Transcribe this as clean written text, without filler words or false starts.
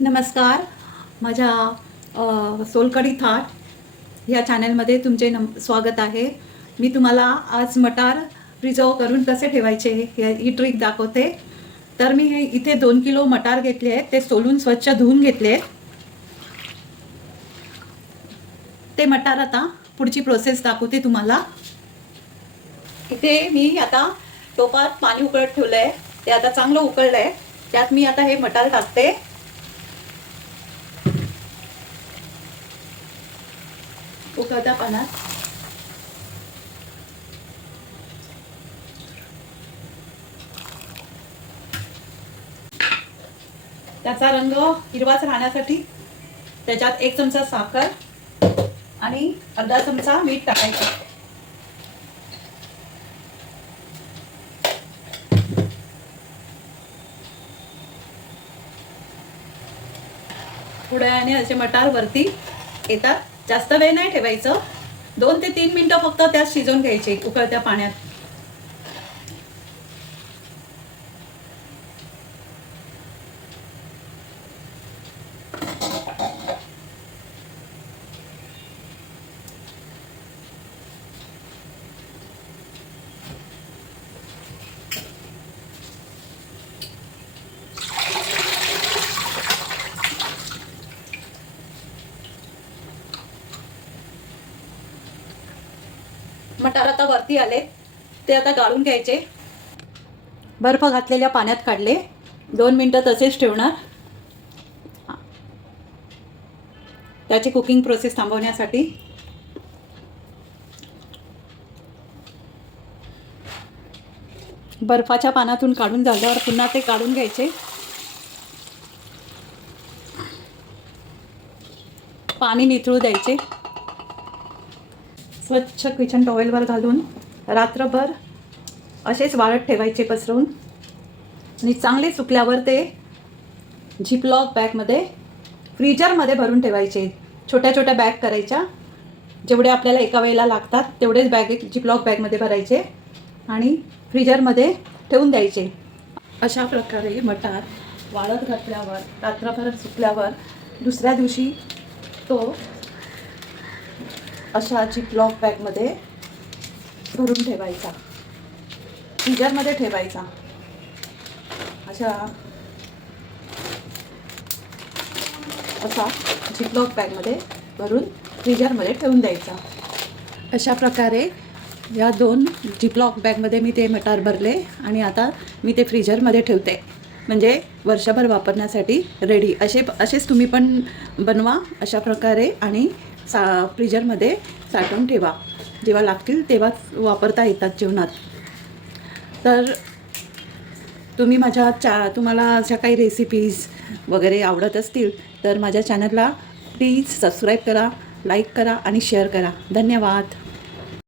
नमस्कार. माझ्या सोलकढी थाट या चॅनलमध्ये तुमचे स्वागत आहे. मी तुम्हाला आज मटार प्रिझर्व करून कसे ठेवायचे ही ट्रिक दाखवते. तर मी हे इथे 2 किलो मटार घेतले आहेत. ते सोलून स्वच्छ धुवून घेतले आहेत. ते मटार आता पुढची प्रोसेस दाखवते तुम्हाला. इथे मी आता टोपात पाणी उकळत ठेवलं आहे. ते आता चांगलं उकळलं आहे. त्यात मी आता हे मटार टाकते. उकळत्या पाण्यात त्याचा रंग हिरवाच राहण्यासाठी त्याच्यात 1 चमचा साखर आणि अर्धा चमचा मीठ टाकायचं. थोड्या वेळाने असे मटार वरती येतात. जास्त वेळ नाही ठेवायचं. 2 ते 3 मिनिटं फक्त त्यात शिजवून घ्यायचे उकळत्या पाण्यात. मटार आता वरती आले. ते आता गाळून घ्यायचे. बर्फ घातलेल्या पाण्यात काढले. 2 मिनिटं तसेच ठेवणार. त्याची कुकिंग प्रोसेस थांबवण्यासाठी. बर्फाच्या पाण्यातून काढून झाल्यावर पुन्हा ते काढून घ्यायचे. पाणी निथळू द्यायचे. स्वच्छ किचन टॉवेलवर घालून रात्रभर असेच वाळत ठेवायचे पसरवून. आणि चांगले सुकल्यावर ते झिपलॉक बॅगमध्ये फ्रीजरमध्ये भरून ठेवायचे. छोट्या छोट्या बॅग करायच्या. जेवढे आपल्याला एका वेळेला लागतात तेवढेच बॅग झिपलॉक बॅगमध्ये भरायचे आणि फ्रीजरमध्ये ठेवून द्यायचे. अशा प्रकारे मटार वाळत घातल्यावर रात्रभर सुकल्यावर दुसऱ्या दिवशी तो अशा झिपलॉक बॅगमध्ये भरून ठेवायचा. फ्रीजरमध्ये ठेवायचा. असा झिपलॉक बॅगमध्ये भरून फ्रीजरमध्ये ठेवून द्यायचा. अशा प्रकारे या 2 झिपलॉक बॅगमध्ये मी ते मटार भरले आणि आता मी ते फ्रीजरमध्ये ठेवते. म्हणजे वर्षभर वापरण्यासाठी रेडी. असेच तुम्ही पण बनवा अशा प्रकारे आणि फ्रीजरमध्ये साठवून ठेवा. जेव्हा लागतील तेव्हा वापरता येतात जेवणात. तर तुम्हाला अशा काही रेसिपीज वगैरे आवडत असतील तर माझ्या चॅनलला प्लीज सबस्क्राईब करा, लाईक करा आणि शेअर करा. धन्यवाद.